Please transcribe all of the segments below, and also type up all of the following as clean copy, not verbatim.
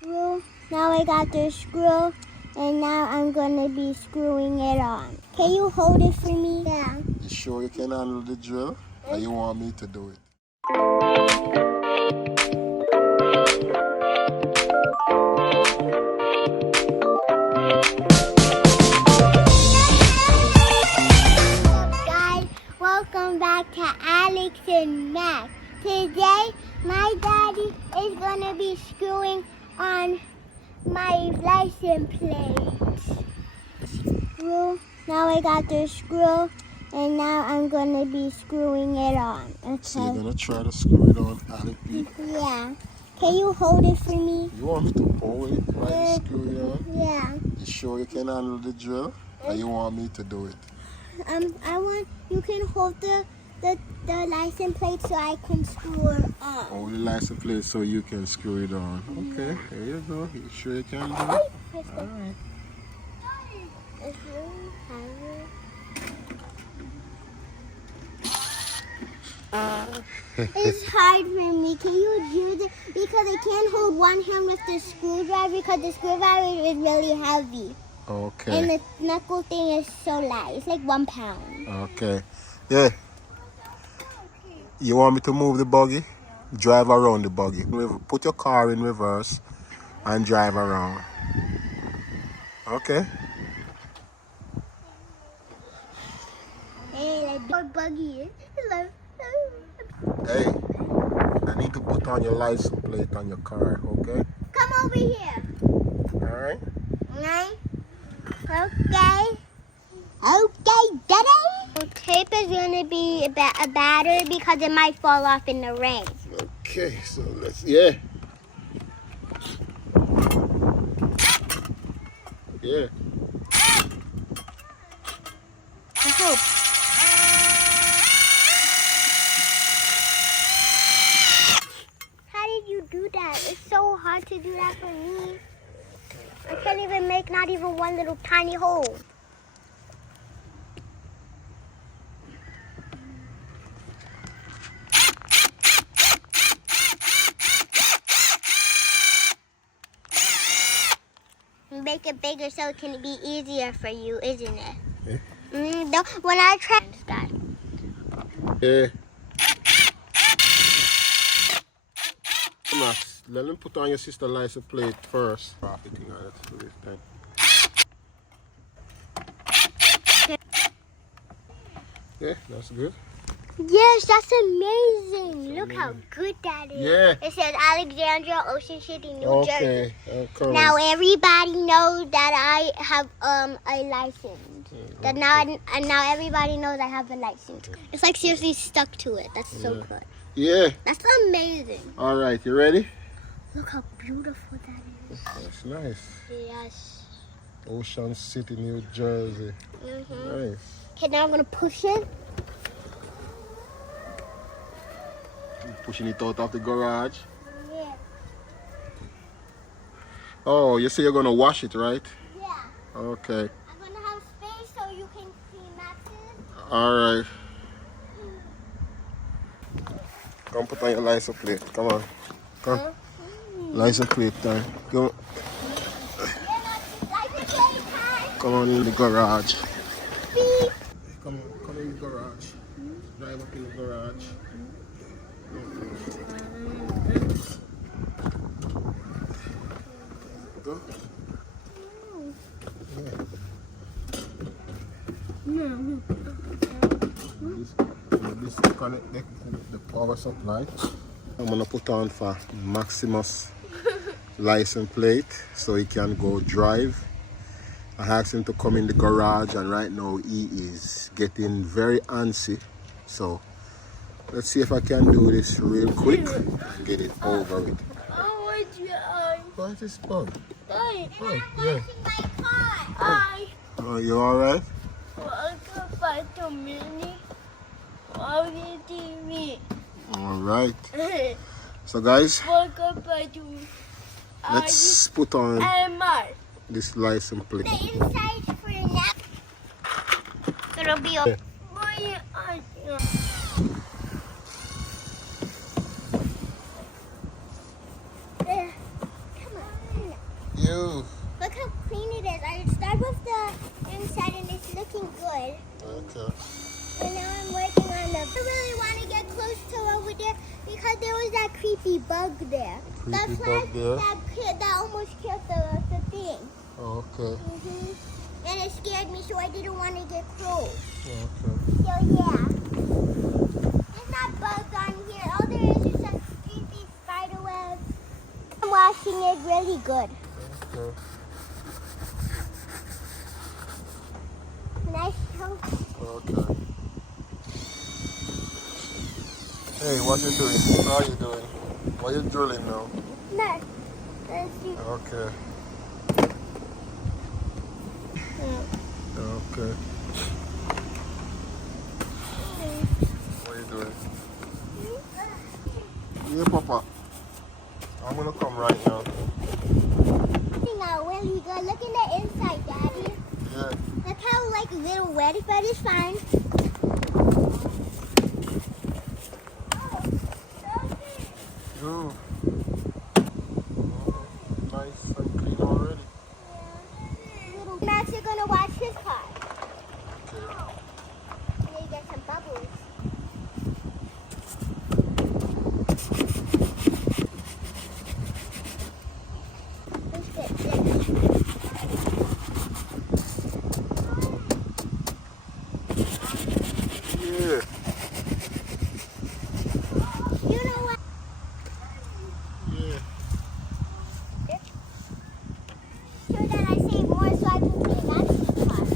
screw. Now I got the screw, and now I'm gonna be screwing it on. Can you hold it for me? Yeah. You sure you can handle the drill? Or you want me to do it? Guys, welcome back to Alex and Max. Today, my daddy is gonna be screwing on my license plate. Screw. Now I got the screw, and now I'm gonna be screwing it on. Okay. So you're gonna try to screw it on, Alec P? Yeah. Can you hold it for me? You want me to hold it while you screw it on? Yeah. You sure you can handle the drill? Or you want me to do it? I want you can hold the license plate so I can screw it on. Hold the license plate so you can screw it on. Okay, here you go. You sure you can do it? Alright. It's really heavy. It's hard for me. Can you do this? Because I can't hold one hand with the screwdriver because the screwdriver is really heavy. Okay. And the knuckle thing is so light. It's like 1 pound. Okay. Yeah. You want me to move the buggy? Drive around the buggy. Put your car in reverse and drive around. Okay. Hey, like big buggy. Hello. Hey, I need to put on your license plate on your car, okay? Come over here. Alright? Okay. Okay. Okay, Daddy. The tape is gonna be a battery because it might fall off in the rain. Okay, so yeah. Yeah. I hope. How did you do that? It's so hard to do that for me. I can't even make not even one little tiny hole. Make it bigger so it can be easier for you, isn't it? Yeah. When I try this guy. Yeah. Max, let me put on your sister license plate first. Yeah, that's good. Yes, that's amazing. Look how good that is. Yeah. It says Alexandria, Ocean City, New Jersey. Okay. Now everybody knows that I have a license. That now everybody knows I have a license. It's like seriously stuck to it. That's so good. Yeah. That's amazing. All right, you ready? Look how beautiful that is. That's nice. Yes. Ocean City, New Jersey. Nice. Okay, now I'm gonna push it. Pushing it out of the garage. Yeah. Oh, you say you're gonna wash it, right? Yeah. Okay. I'm gonna have space so you can see Max's. All right. Come put on your license plate. Come on. Come. License plate time. Go. Come on in the garage. Beep. Come in the garage. Drive up in the garage. Go. This connect the power supply. I'm gonna put on for Maximus license plate so he can go drive. I asked him to come in the garage and right now he is getting very antsy. So let's see if I can do this real quick and get it over with. What is bug? Oh, yeah. Oh, you alright? Alright. So guys, let's put on this license plate. The inside for now. It'll be okay. Come on. You. Look how clean it is. I start with the inside and it's looking good. Okay. And now I'm working on the... I really want to get close to over there because there was that creepy bug there. Creepy bug there? That almost killed the thing. Oh, okay. And it scared me, so I didn't want to get close. Okay. So yeah. There's not bugs on here. All there is some creepy spider webs. I'm washing it really good. Okay. Nice house. Okay. Hey, what you doing? How you doing? What you drilling now? No. Let's see. Okay. Okay. What you doing? Yeah, Papa. I'm gonna come right now. Looking out really good. Look in the inside, Daddy. Yeah. Look how like a little wet, but it's fine. Ooh. Nice and clean already. Max is gonna wash his car. Okay. And then get some bubbles. Let's get this. Yeah. You know what? Yeah. So that I save more so I can clean Max's car.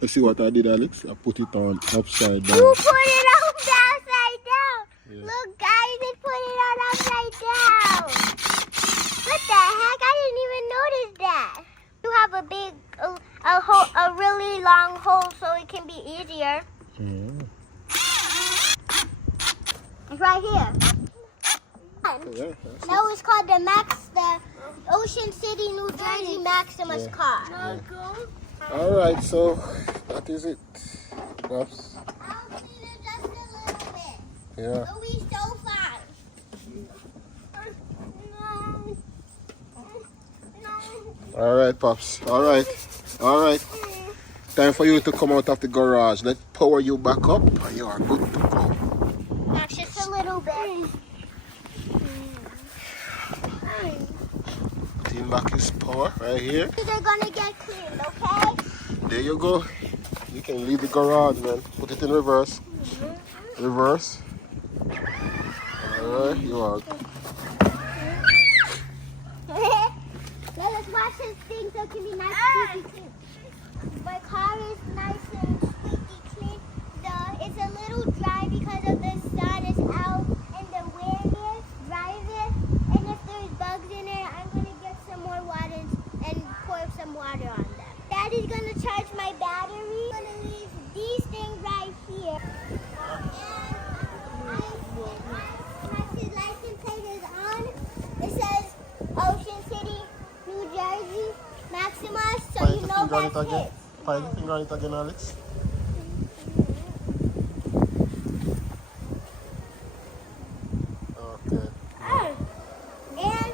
You see what I did, Alex? I put it on upside down. Who put it on upside down? Yeah. Look, guys, they put it on upside down. What the heck? I didn't even notice that. You have a big, a really long hole so it can be easier. Mm. It's right here. Yeah, That was called the Ocean City, New Jersey Maximus car. all right, so that is it. Pops. I'll clean it just a little bit. Yeah. But we so fine. All right, Pops. All right. All right. Time for you to come out of the garage. Let's power you back up and you are good to go. That's just a little bit. Put in back his power right here. They're gonna get cleaned, okay? There you go. You can leave the garage, man. Put it in reverse. Reverse. All right, you are. Now let's wash this thing so it can be nice and squeaky clean. My car is nice and squeaky clean. It's a little dry because of the sun is out and the wind is driving. And if there's bugs in it, I'm gonna get some more water and pour some water on them. Daddy's gonna charge my battery. I'm gonna leave these things right here. And his license plate is on. It says Ocean City, New Jersey, Maximus, so you know that's it. Find the finger on it again, Alex. Okay. And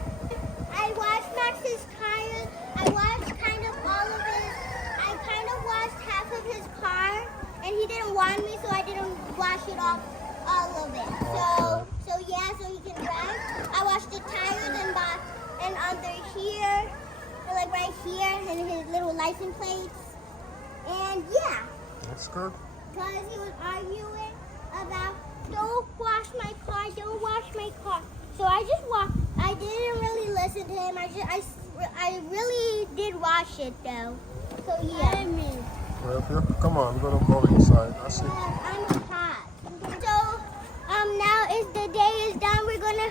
I washed Max's tires. I washed kind of washed half of his car, and he didn't want me, so I didn't wash it off all of it. So yeah, so he can drive. I washed the tires and under here, like right here, and his little license plates. And yeah, That's good. because he was arguing about don't wash my car, don't wash my car. So I just I didn't really listen to him. I really did wash it though. So yeah. Well, if you come on, we're gonna go inside. That's it. I'm hot. So now the day is done. We're gonna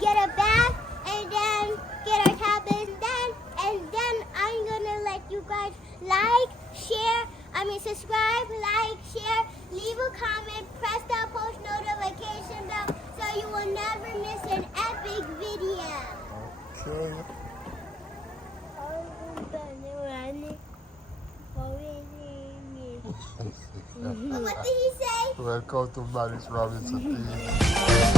get a bath and then get our tablets and then I'm gonna let you guys like, share. subscribe, like, share, leave a comment, press that post notification bell so you will never miss an epic video. Okay. What did he say? Welcome to Maris Robinson TV.